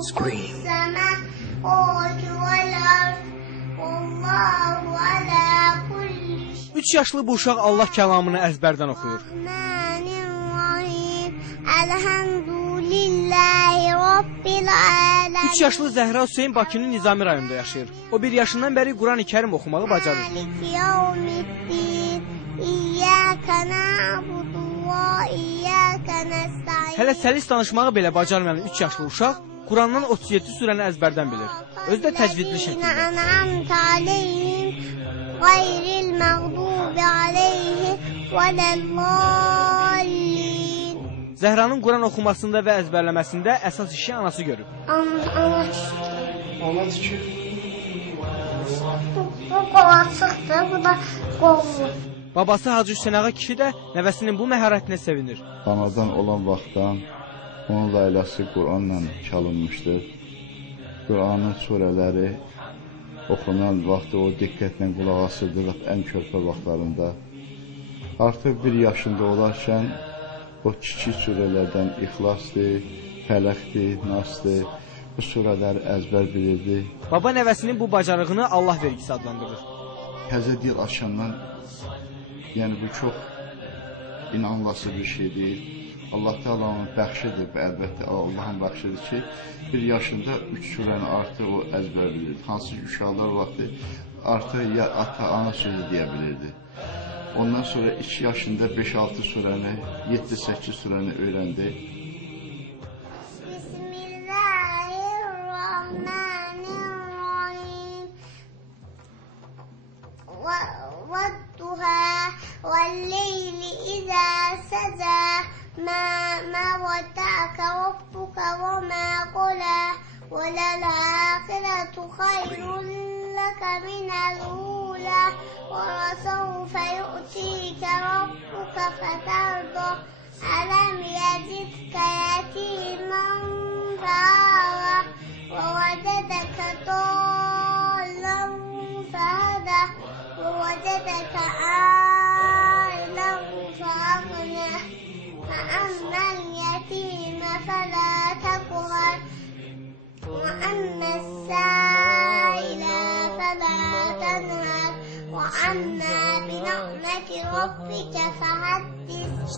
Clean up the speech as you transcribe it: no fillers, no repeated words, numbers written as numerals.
Scream. 3 yaşlı bu uşaq Allah kəlamını əzbərdən oxuyur. 3 yaşlı Zəhra Hüseyin Bakının Nizami rayonunda yaşayır. O 1 yaşından bəri Quran-ı Kərim oxumağı bacarır. Hələ səlis danışmağı belə bacarmayan 3 yaşlı uşaq Qurandan 37 surəni əzbərdən bilir. Özü də təcvidli şəkildə. Zəhranın Quran oxumasında və əzbərləməsində əsas işi anası görüb. Ana tikir. Bu qola çıxdı, bu da qollu. Babası Hacı Hüseyin Ağa kişi də nəvəsinin bu məharətinə sevinir. Anadan olan vaxtdan onun layləsi Quranla çalınmışdır. Quranın surələri oxunan vaxtı o diqqətlə qulaq asırdı ən körpə vaxtlarında. Artıq 1 yaşında olarkən o kiçik surələrdən İxlasdır, Fələqdir, Nasdır, bu surələri əzbər bilirdi. Baba nəvəsinin bu bacarığını Allah vergisi adlandırır. Təzə dil açandan, yəni bu çox inanılası bir şey deyil. Allah Teala'nın bəxşidir, əlbəttə Allahın bəxşidir ki, 1 yaşında 3 surəni artıq o əzbər bilirdi. Hansı ki, uşaqlar vaxtı artıq ya ata, ana sözü deyə bilirdi. Ondan sonra 2 yaşında 5-6 surəni, 7-8 surəni öyrəndi. Bismillahirrahmanirrahim. Vadduha velleyli izâ səcə mâ vadda'aka rabbuka və mâ qulâ və lel-âxiretu xayrun laka minel ûlâ və lesawfe yu'tika rabbuka feterdâ elem yecidke yetîmen feâvâ ve vecedeke dâllen fehedâ ve vecedeke âilen feaghnâ فأما اليتيم فلا تقهر وأما السائل فلا تنهر وأما بنعمة ربك فحدث